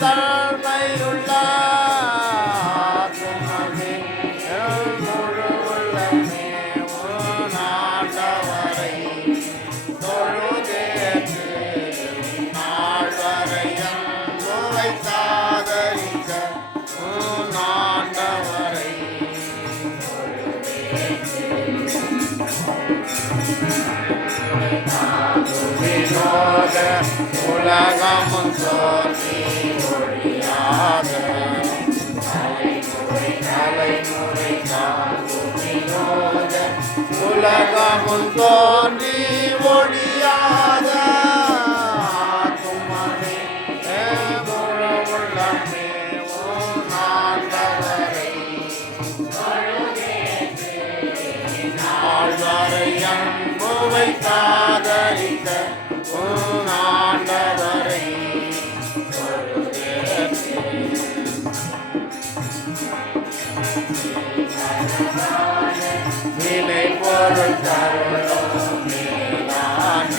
தன்மையுள்ள ஆத்துமமே முழு உள்ளமே நாட்டவரை தொழுதேற்று நாள் வரை அன்பு வைத்தாதரிக்க நாட்டவரை வினோத உலகமும் தோன்றி ஒழியாத தலைமுறை தாங்கும் வினோத உலகமும் தோன்றி ஒழியாத ஆத்துமமே முழு உள்ளமே நாட்டவரை நாள்வரை அன்பு வைத்தாதரிக்க ஆண்டவரை விலை பொருள் தருளோம் மேலான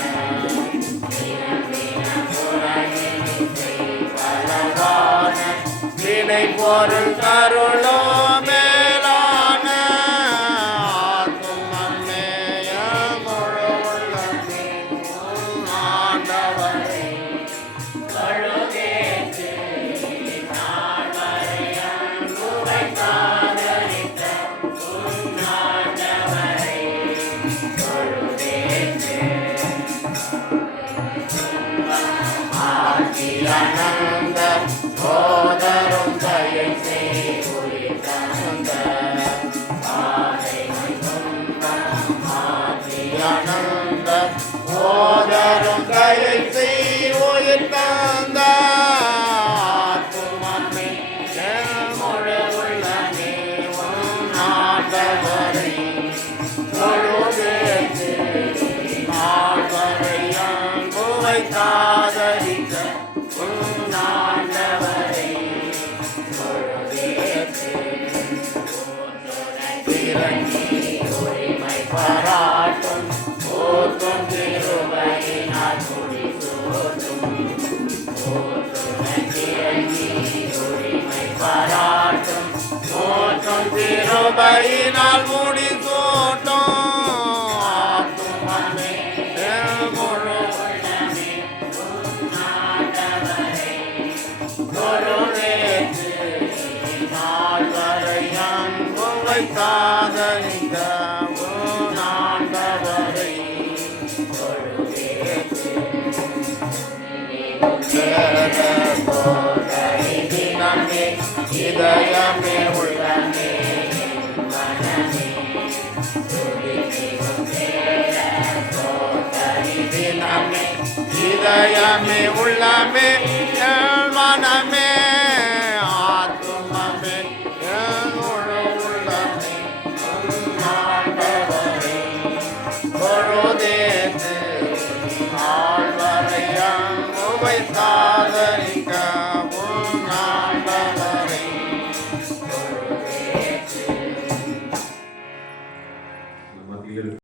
பலவான விலை பொருள் தருளோம் மேலான ஆத்துமமேய முழு உள்ளமே ஆண்டவரை ஆனந்த சோதரும் தயை செய்த ஆனந்த சோதரும் தயை செய்த ஆத்துமமே முழு உள்ளமே ஆண்டவரை தொழுதேற்று நாள்வரை அன்பு வைத்தாதரிக்க ஆண்டவரை இறங்கி உரிமை பாராட்டும் போற்றும் திருவையினால் முடிசூட்டும் இறங்கி உரிமை பாராட்டும் போற்றும் திருவையினால் முடிசூட்டும் ஆத்துமமே முழு நாள்வரை அன்பு வைத்தாதரிக்க ஆண்டவரை தினமே இதயமே உள்ளமே தினமே இதயமே உள்ளமே